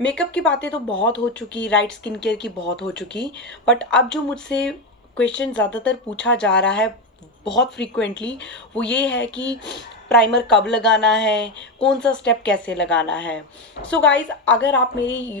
Makeup की बातें तो बहुत हो चुकी, राइट, स्किन केयर की बहुत हो चुकी, बट अब जो मुझसे क्वेश्चन ज़्यादातर पूछा जा रहा है बहुत फ्रीक्वेंटली, वो ये है कि प्राइमर कब लगाना है, कौन सा स्टेप कैसे लगाना है। सो गाइज, अगर आप मेरी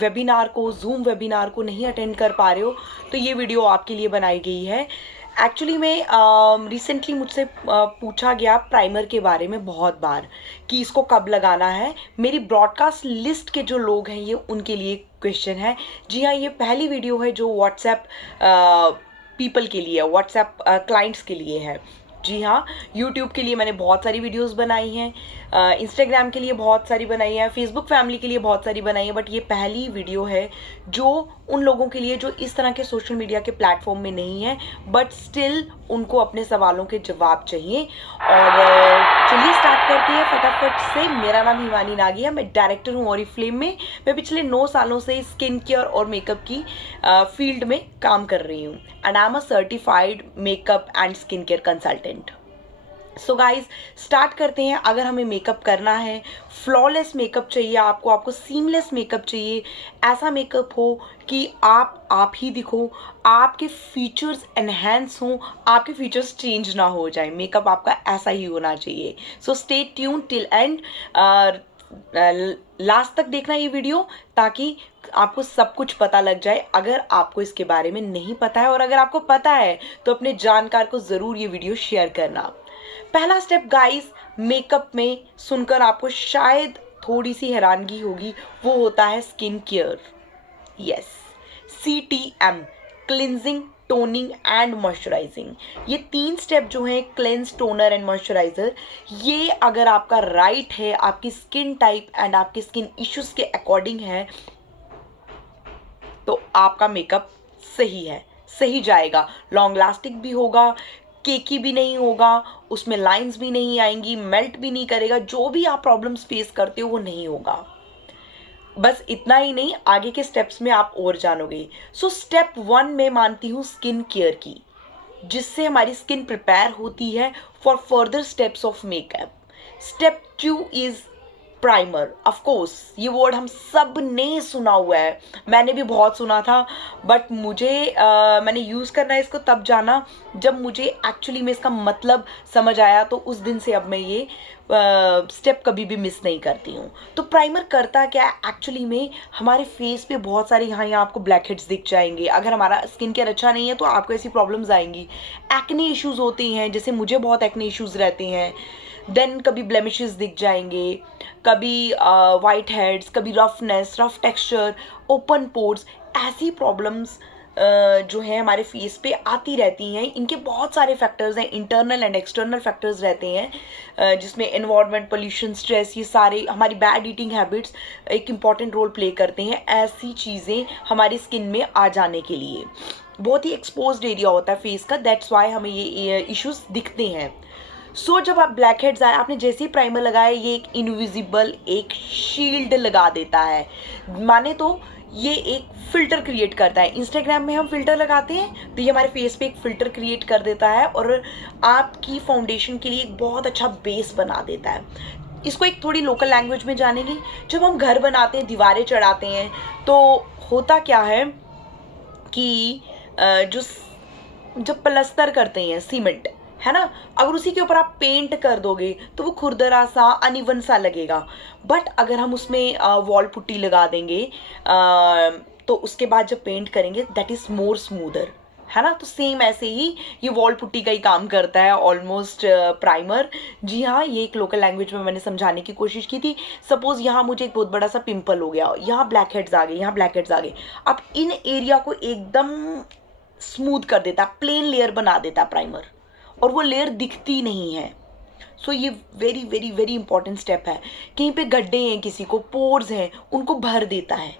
वेबिनार को, जूम वेबिनार को नहीं अटेंड कर पा रहे हो, तो ये वीडियो आपके लिए बनाई गई है। एक्चुअली में रिसेंटली मुझसे पूछा गया प्राइमर के बारे में बहुत बार कि इसको कब लगाना है। मेरी ब्रॉडकास्ट लिस्ट के जो लोग हैं, ये उनके लिए क्वेश्चन है। जी हाँ, ये पहली वीडियो है जो व्हाट्सएप पीपल के लिए, व्हाट्सएप क्लाइंट्स के लिए है। जी हाँ, यूट्यूब के लिए मैंने बहुत सारी वीडियोस बनाई हैं, इंस्टाग्राम के लिए बहुत सारी बनाई है, फेसबुक फैमिली के लिए बहुत सारी बनाई है, बट ये पहली वीडियो है जो उन लोगों के लिए जो इस तरह के सोशल मीडिया के प्लेटफॉर्म में नहीं है, बट स्टिल उनको अपने सवालों के जवाब चाहिए। और चलिए स्टार्ट करते हैं फटाफट से। मेरा नाम हिमानी नागिया, मैं डायरेक्टर हूँ ऑरिफ्लेम में। मैं पिछले 9 सालों से स्किन केयर और मेकअप की फील्ड में काम कर रही हूँ, and I am a certified makeup and skin care consultant. So guys, start करते हैं। अगर हमें मेकअप करना है, फ्लॉलेस मेकअप चाहिए आपको, आपको सीमलेस मेकअप चाहिए, ऐसा मेकअप हो कि आप ही दिखो, आपके फीचर्स एनहेंस हों, आपके फीचर्स चेंज ना हो जाए, मेकअप आपका ऐसा ही होना चाहिए। So stay tune till and, last तक देखना ये वीडियो, ताकि आपको सब कुछ पता लग जाए अगर आपको इसके बारे में नहीं पता है। और अगर आपको पता है तो अपने जानकार को ज़रूर ये वीडियो शेयर करना। पहला स्टेप गाइस, मेकअप में सुनकर आपको शायद थोड़ी सी हैरानगी होगी, वो होता है skin care. Yes, CTM, cleansing, toning and moisturising. ये 3 स्टेप जो हैं, क्लेंस, टोनर एंड मॉइस्चराइजर, ये अगर आपका राइट है, आपकी स्किन टाइप एंड आपके स्किन इश्यूज के अकॉर्डिंग है, तो आपका मेकअप सही है, सही जाएगा, लॉन्ग लास्टिंग भी होगा, केकी भी नहीं होगा, उसमें लाइंस भी नहीं आएंगी, मेल्ट भी नहीं करेगा, जो भी आप प्रॉब्लम्स फेस करते हो वो नहीं होगा। बस इतना ही नहीं, आगे के स्टेप्स में आप और जानोगे। सो स्टेप 1 में मानती हूँ स्किन केयर की, जिससे हमारी स्किन प्रिपेयर होती है for further steps of makeup. Step 2 is primer. Of course ये वर्ड हम सब ने सुना हुआ है, मैंने भी बहुत सुना था, बट मुझे मैंने यूज़ करना इसको तब जाना जब मुझे एक्चुअली में इसका मतलब समझ आया। तो उस दिन से अब मैं ये स्टेप कभी भी मिस नहीं करती हूँ। तो प्राइमर करता क्या है एक्चुअली में, हमारे फेस पे बहुत सारे यहाँ आपको ब्लैक हेड्स दिख जाएंगे। अगर हमारा स्किन केयर अच्छा नहीं है तो आपको ऐसी प्रॉब्लम्स आएंगी। एक्ने इश्यूज होते हैं, जैसे मुझे बहुत एक्ने इश्यूज रहते हैं। देन कभी ब्लेमिशेस दिख जाएंगे, कभी वाइट हेड्स, कभी roughness, rough texture, open pores, ऐसी प्रॉब्लम्स जो है हमारे फेस पे आती रहती हैं। इनके बहुत सारे फैक्टर्स हैं, इंटरनल एंड एक्सटर्नल फैक्टर्स रहते हैं, जिसमें एनवायरनमेंट, पोल्यूशन, स्ट्रेस, ये सारे, हमारी बैड ईटिंग हैबिट्स एक इम्पॉर्टेंट रोल प्ले करते हैं ऐसी चीज़ें हमारी स्किन में आ जाने के लिए। बहुत ही एक्सपोज्ड एरिया होता है फेस का, दैट्स वाई हमें ये इश्यूज दिखते हैं। सो जब आप ब्लैक हेड्स आए, आपने जैसे ही प्राइमर लगाया, ये एक इनविजिबल एक शील्ड लगा देता है। माने तो ये एक फिल्टर क्रिएट करता है। इंस्टाग्राम में हम फिल्टर लगाते हैं तो ये हमारे फेस पे एक फिल्टर क्रिएट कर देता है और आपकी फाउंडेशन के लिए एक बहुत अच्छा बेस बना देता है। इसको एक थोड़ी लोकल लैंग्वेज में जानेंगे। जब हम घर बनाते हैं, दीवारें चढ़ाते हैं, तो होता क्या है कि जो जब प्लस्तर करते हैं सीमेंट, है ना, अगर उसी के ऊपर आप पेंट कर दोगे तो वो खुरदरा सा, अनइवन सा लगेगा। बट अगर हम उसमें वॉल पुट्टी लगा देंगे, तो उसके बाद जब पेंट करेंगे, दैट इज मोर स्मूदर, है ना। तो सेम ऐसे ही ये वॉल पुट्टी का ही काम करता है ऑलमोस्ट प्राइमर। जी हाँ, ये एक लोकल लैंग्वेज में मैंने समझाने की कोशिश की थी। सपोज यहाँ मुझे एक बहुत बड़ा सा पिंपल हो गया, यहाँ ब्लैक हेड्स आ गए, यहाँ ब्लैक हेड्स आ गए। अब इन एरिया को एकदम स्मूथ कर देता, प्लेन लेयर बना देता प्राइमर, और वो लेयर दिखती नहीं है। सो ये very very very important step है। कहीं पे गड्ढे हैं, किसी को पोर्स हैं, उनको भर देता है।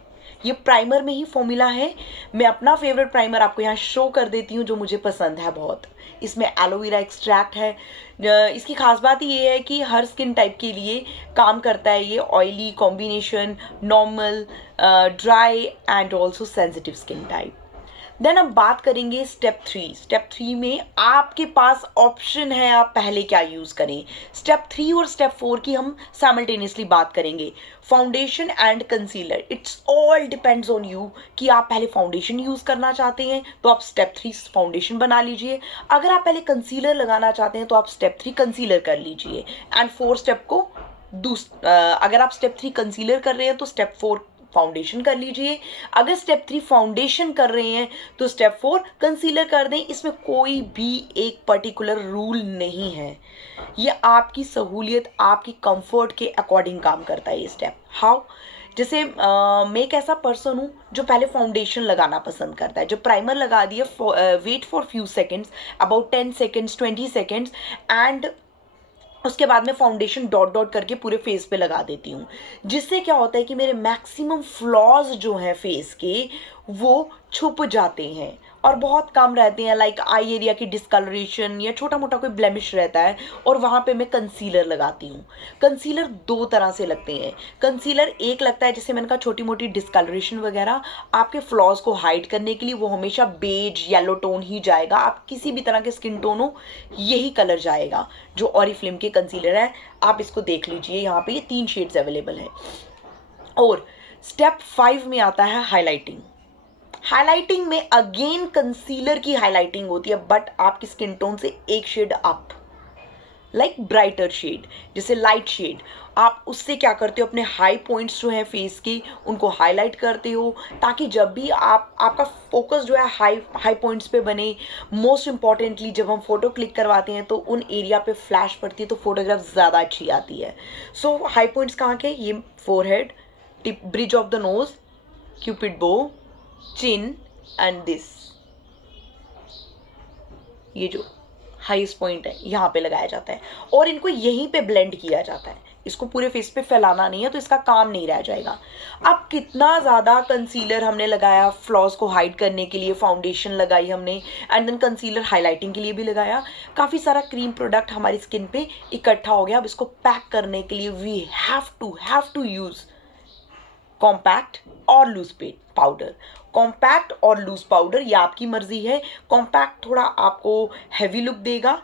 ये प्राइमर में ही फॉर्मूला है। मैं अपना फेवरेट प्राइमर आपको यहाँ शो कर देती हूँ, जो मुझे पसंद है बहुत। इसमें एलोवेरा एक्सट्रैक्ट है। इसकी खास बात ये है कि हर स्किन टाइप के लिए काम करता है ये। Oily combination, normal, dry and also sensitive skin type. Then अब बात करेंगे स्टेप 3। स्टेप 3 में आपके पास ऑप्शन है, आप पहले क्या यूज़ करें। स्टेप 3 और स्टेप 4 की हम साइमल्टेनियसली बात करेंगे। Foundation and concealer, it's all depends on you कि आप पहले फाउंडेशन यूज़ करना चाहते हैं तो आप स्टेप 3 फाउंडेशन बना लीजिए। अगर आप पहले कंसीलर लगाना चाहते हैं तो आप स्टेप 3 कंसीलर कर लीजिए। एंड 4 स्टेप को अगर आप स्टेप 3 कंसीलर कर रहे हैं तो स्टेप 4 फाउंडेशन कर लीजिए। अगर स्टेप 3 फाउंडेशन कर रहे हैं तो स्टेप 4 कंसीलर कर दें। इसमें कोई भी एक पर्टिकुलर रूल नहीं है, ये आपकी सहूलियत, आपकी कंफर्ट के अकॉर्डिंग काम करता है ये स्टेप। हाउ? जैसे मैं एक ऐसा पर्सन हूँ जो पहले फाउंडेशन लगाना पसंद करता है। जब प्राइमर लगा दिया, wait for few seconds, about 10 seconds 20 seconds, and उसके बाद में फाउंडेशन डॉट डॉट करके पूरे फेस पे लगा देती हूँ। जिससे क्या होता है कि मेरे मैक्सिमम फ्लॉज जो हैं फेस के वो छुप जाते हैं और बहुत कम रहते हैं। लाइक आई एरिया की डिस्कलरेशन या छोटा मोटा कोई ब्लेमिश रहता है और वहाँ पे मैं कंसीलर लगाती हूँ। कंसीलर दो तरह से लगते हैं। कंसीलर एक लगता है, जैसे मैंने कहा, छोटी मोटी डिस्कलरेशन वगैरह आपके फ्लॉज को हाइड करने के लिए, वो हमेशा बेज येलो टोन ही जाएगा। आप किसी भी तरह के स्किन टोन हो यही कलर जाएगा। जो ऑरिफ्लेम के कंसीलर है आप इसको देख लीजिए, यहाँ पे ये 3 शेड्स अवेलेबल हैं। और स्टेप 5 में आता है हाईलाइटिंग। हाईलाइटिंग में अगेन कंसीलर की हाईलाइटिंग होती है, बट आपकी स्किन टोन से एक shade up, like brighter shade, जैसे लाइट शेड। आप उससे क्या करते हो, अपने हाई पॉइंट्स जो हैं फेस के उनको हाईलाइट करते हो, ताकि जब भी आपका फोकस जो है हाई पॉइंट्स पे बने। मोस्ट इंपॉर्टेंटली जब हम फोटो क्लिक करवाते हैं तो उन एरिया पे फ्लैश पड़ती है तो फोटोग्राफ ज़्यादा अच्छी आती है। सो हाई पॉइंट्स कहाँ के, ये forehead, tip, bridge of the nose, Cupid बो, चिन एंड दिस, ये जो हाईएस्ट पॉइंट है यहाँ पे लगाया जाता है और इनको यहीं पे ब्लेंड किया जाता है। इसको पूरे फेस पे फैलाना नहीं है तो इसका काम नहीं रह जाएगा। अब कितना ज़्यादा कंसीलर हमने लगाया फ्लॉज को हाइड करने के लिए, फाउंडेशन लगाई हमने, एंड देन कंसीलर हाईलाइटिंग के लिए भी लगाया। काफ़ी सारा क्रीम प्रोडक्ट हमारी स्किन पे इकट्ठा हो गया। अब इसको पैक करने के लिए we have to use compact और लूज पाउडर। कॉम्पैक्ट और लूज पाउडर ये आपकी मर्जी है। कॉम्पैक्ट थोड़ा आपको हैवी लुक देगा,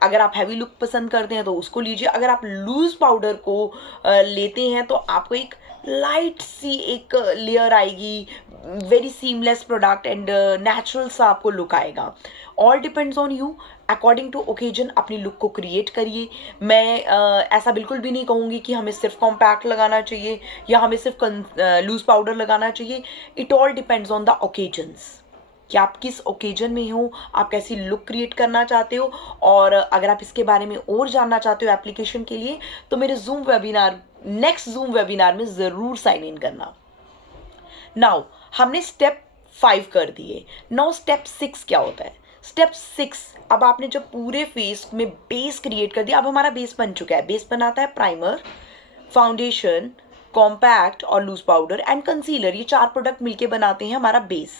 अगर आप हैवी लुक पसंद करते हैं तो उसको लीजिए। अगर आप लूज पाउडर को लेते हैं तो आपको एक लाइट सी एक लेयर आएगी, very seamless product and natural सा आपको लुक आएगा। All depends on you, according to occasion अपनी लुक को क्रिएट करिए। मैं ऐसा बिल्कुल भी नहीं कहूँगी कि हमें सिर्फ कॉम्पैक्ट लगाना चाहिए या हमें सिर्फ लूज पाउडर लगाना चाहिए। It all depends on the occasions कि आप किस ओकेजन में हो, आप कैसी लुक क्रिएट करना चाहते हो। और अगर आप इसके बारे में और जानना चाहते हो एप्लीकेशन के लिए तो मेरे नेक्स्ट जूम वेबिनार में ज़रूर साइन इन करना। नाउ हमने स्टेप 5 कर दिए। नाउ स्टेप 6 क्या होता है? स्टेप 6, अब आपने जब पूरे फेस में बेस क्रिएट कर दिया, अब हमारा बेस बन चुका है। बेस बनाता है प्राइमर, फाउंडेशन, कॉम्पैक्ट और लूज पाउडर एंड कंसीलर। ये 4 प्रोडक्ट मिलके बनाते हैं हमारा बेस।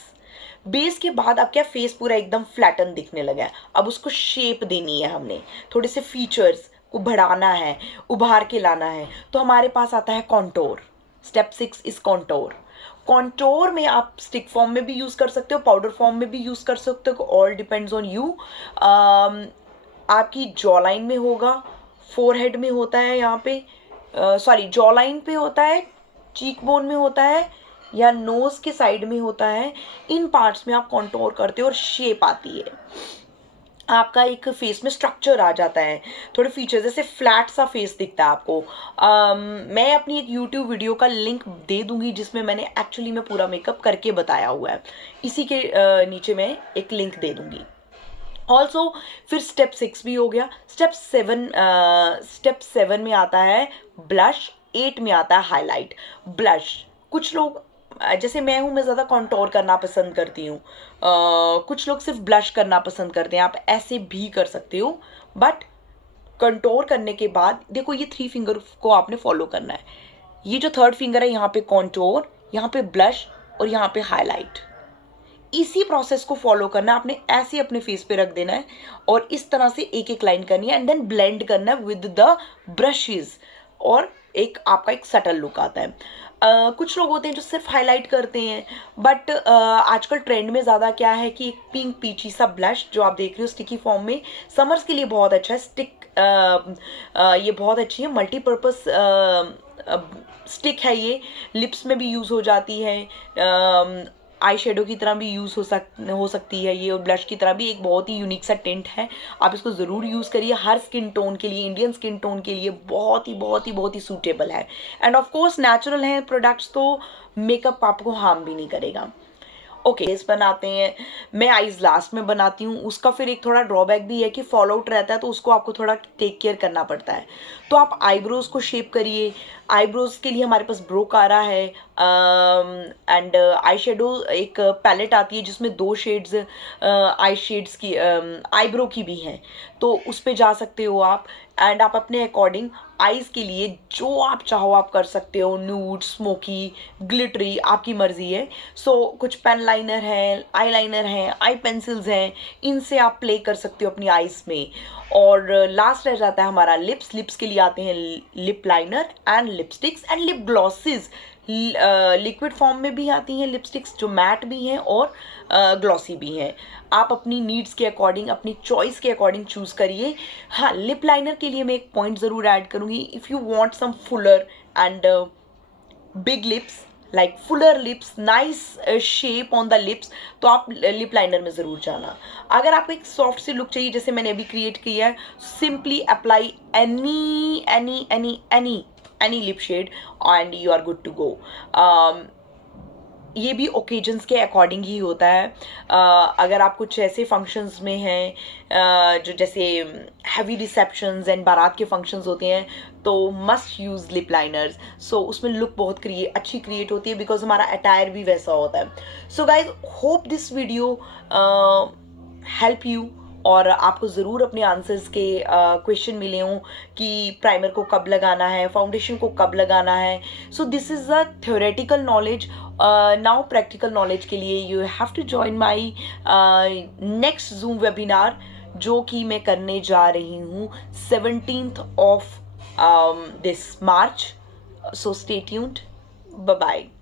बेस के बाद अब क्या, फेस पूरा एकदम फ्लैटन दिखने लगा है। अब उसको शेप देनी है हमने, थोड़े से फीचर्स को बढ़ाना है, उभार के लाना है, तो हमारे पास आता है contour. Step 6 is contour. Contour में आप स्टिक फॉर्म में भी यूज़ कर सकते हो, पाउडर फॉर्म में भी यूज़ कर सकते हो, ऑल डिपेंड्स ऑन यू। आपकी जॉ लाइन में होगा, फोरहेड में होता है, यहाँ पे सॉरी जॉ लाइन पे होता है, चीक बोन में होता है या नोज के साइड में होता है। इन पार्ट्स में आप कॉन्टोर करते हो और शेप आती है, आपका एक फेस में स्ट्रक्चर आ जाता है, थोड़े फीचर्स, जैसे फ्लैट सा फेस दिखता है आपको। मैं अपनी एक यूट्यूब वीडियो का लिंक दे दूंगी जिसमें मैंने एक्चुअली में पूरा मेकअप करके बताया हुआ है, इसी के नीचे मैं एक लिंक दे दूंगी। ऑल्सो फिर स्टेप 6 भी हो गया। स्टेप 7 में आता है ब्लश, 8 में आता है हाईलाइट। ब्लश, कुछ लोग, जैसे मैं हूँ, मैं ज़्यादा कॉन्टोर करना पसंद करती हूँ, कुछ लोग सिर्फ ब्लश करना पसंद करते हैं, आप ऐसे भी कर सकते हो। बट कंटोर करने के बाद देखो, ये 3 फिंगर को आपने फॉलो करना है। ये जो 3rd फिंगर है, यहाँ पे कॉन्टोर, यहाँ पे ब्लश और यहाँ पे हाईलाइट। इसी प्रोसेस को फॉलो करना है, आपने ऐसे अपने फेस पे रख देना है और इस तरह से एक एक लाइन करनी है एंड देन ब्लेंड करना है विद द ब्रशेस और एक आपका एक सटल लुक आता है। कुछ लोग होते हैं जो सिर्फ हाईलाइट करते हैं, बट आजकल ट्रेंड में ज़्यादा क्या है कि एक पिंक पीची सा ब्लश जो आप देख रहे हो स्टिकी फॉर्म में, समर्स के लिए बहुत अच्छा है। ये बहुत अच्छी है, मल्टीपर्पज़ स्टिक है ये, लिप्स में भी यूज़ हो जाती है, आई शेडो की तरह भी यूज़ हो सकती है ये, और ब्लश की तरह भी एक बहुत ही यूनिक सा टिंट है। आप इसको ज़रूर यूज़ करिए, हर स्किन टोन के लिए, इंडियन स्किन टोन के लिए बहुत ही बहुत ही बहुत ही सूटेबल है। एंड ऑफ कोर्स नेचुरल हैं प्रोडक्ट्स, तो मेकअप आपको हार्म भी नहीं करेगा। ओके, बेस बनाते हैं। मैं आईज लास्ट में बनाती हूँ, उसका फिर एक थोड़ा ड्रॉबैक भी है कि फॉल आउट रहता है, तो उसको आपको थोड़ा टेक केयर करना पड़ता है। तो आप आईब्रोज को शेप करिए। आईब्रोज के लिए हमारे पास ब्रोकारा है, एंड आई शेडो एक पैलेट आती है जिसमें 2 शेड्स आई शेड्स की आईब्रो की भी हैं, तो उस पे जा सकते हो आप। एंड आप अपने अकॉर्डिंग आईज के लिए जो आप चाहो आप कर सकते हो, न्यूड, स्मोकी, ग्लिटरी, आपकी मर्जी है। सो कुछ पेन लाइनर है, आई लाइनर है, आई पेंसिल्स हैं, इनसे आप प्ले कर सकते हो अपनी आईज में। और लास्ट रह जाता है हमारा लिप्स। लिप्स के लिए आते हैं lip liner and lipsticks and lip glosses. Liquid form में भी आती हैं लिपस्टिक्स जो मैट भी हैं और ग्लॉसी भी हैं। आप अपनी नीड्स के अकॉर्डिंग, अपनी चॉइस के अकॉर्डिंग चूज़ करिए। हाँ, लिप लाइनर के लिए मैं एक पॉइंट ज़रूर ऐड करूँगी, if you want some fuller and big lips, like fuller lips, nice shape on the lips, तो आप लिप लाइनर में ज़रूर जाना। अगर आपको एक सॉफ्ट सी लुक चाहिए जैसे मैंने अभी क्रिएट किया है, simply apply any lip shade and you are good to go. ये भी ओकेजन्स के अकॉर्डिंग ही होता है। अगर आप कुछ ऐसे फंक्शंस में हैं जो जैसे हैवी रिसेप्शंस एंड बारात के फंक्शंस होते हैं, तो मस्ट यूज़ लिप लाइनर्स। सो उसमें लुक बहुत अच्छी क्रिएट होती है, बिकॉज हमारा अटायर भी वैसा होता है। So guys, hope this video help you, और आपको ज़रूर अपने आंसर्स के क्वेश्चन मिले हों कि प्राइमर को कब लगाना है, फाउंडेशन को कब लगाना है। So this is a theoretical knowledge. Now practical knowledge के लिए you have to join my next Zoom webinar, जो कि मैं करने जा रही हूँ 17th of this March. So stay tuned. Bye bye.